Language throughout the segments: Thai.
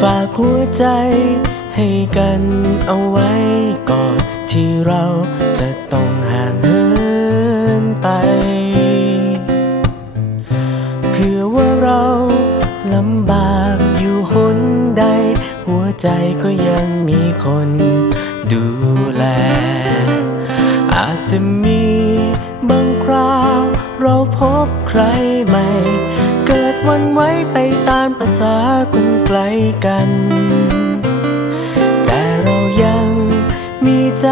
ฝากหัวใจให้กันเอาไว้ก่อนที่เราจะต้องห่างเหินไป เพื่อว่าเราลำบากอยู่หนใด หัวใจก็ยังมีคนดูแล ไหว้ไปตามประษาคนไกลกัน แต่เรายังมีใจ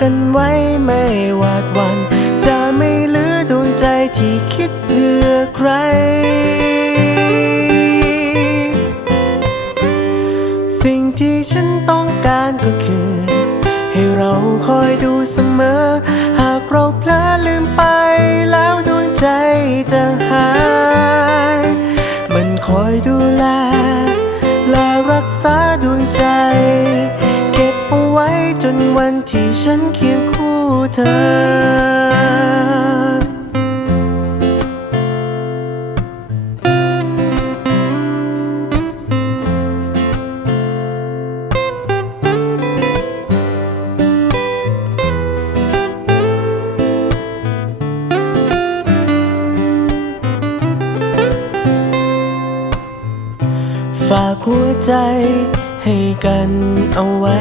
กันไว้ไม่หวาดวัน จะไม่เหลือดวงใจที่คิดเพื่อใคร สิ่งที่ฉันต้องการก็คือ ให้เราคอยดูเสมอ หากเราเพลอลืมไปแล้วดวงใจจะหาย วันที่ฉันเคียงคู่เธอฝากหัวใจให้กันเอาไว้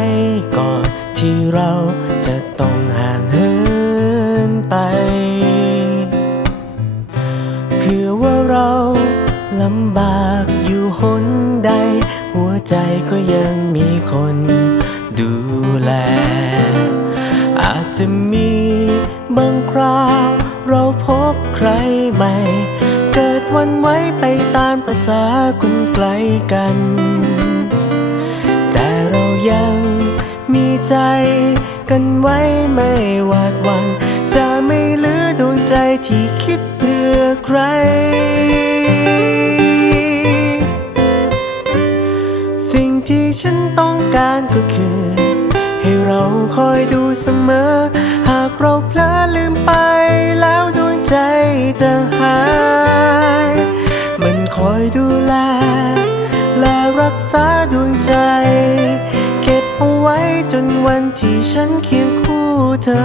ก่อน ที่เราจะต้องห่างเหินไป เพื่อว่าเราลำบากอยู่หนใด หัวใจก็ยังมีคนดูแล อาจจะมีบางคราวเราพบใครใหม่ เกิดวันไว้ไปตามประษาคนไกลกัน แต่เรายัง มีใจกันไว้ไม่หวาดหวั่นจะไม่เหลือดวงใจที่คิดเพื่อใคร สิ่งที่ฉันต้องการก็คือ ให้เราคอยดูเสมอ หากเราเพลอลืมไปแล้วดวงใจจะหาย จนวันที่ฉันเคียงคู่เธอ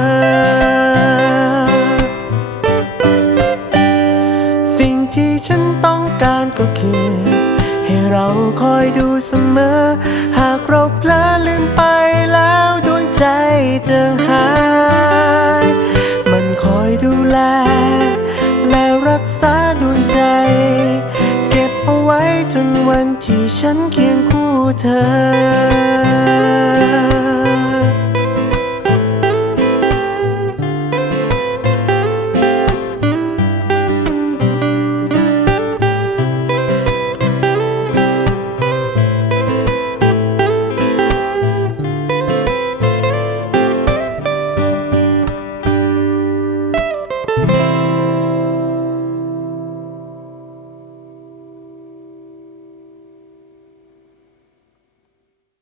สิ่งที่ฉันต้องการก็คือ ให้เราคอยดูเสมอ หากเราเพลอลืมไปแล้วดวงใจจะหาย มันคอยดูแล และรักษาดวงใจ เก็บเอาไว้จนวันที่ฉันเคียงคู่เธอ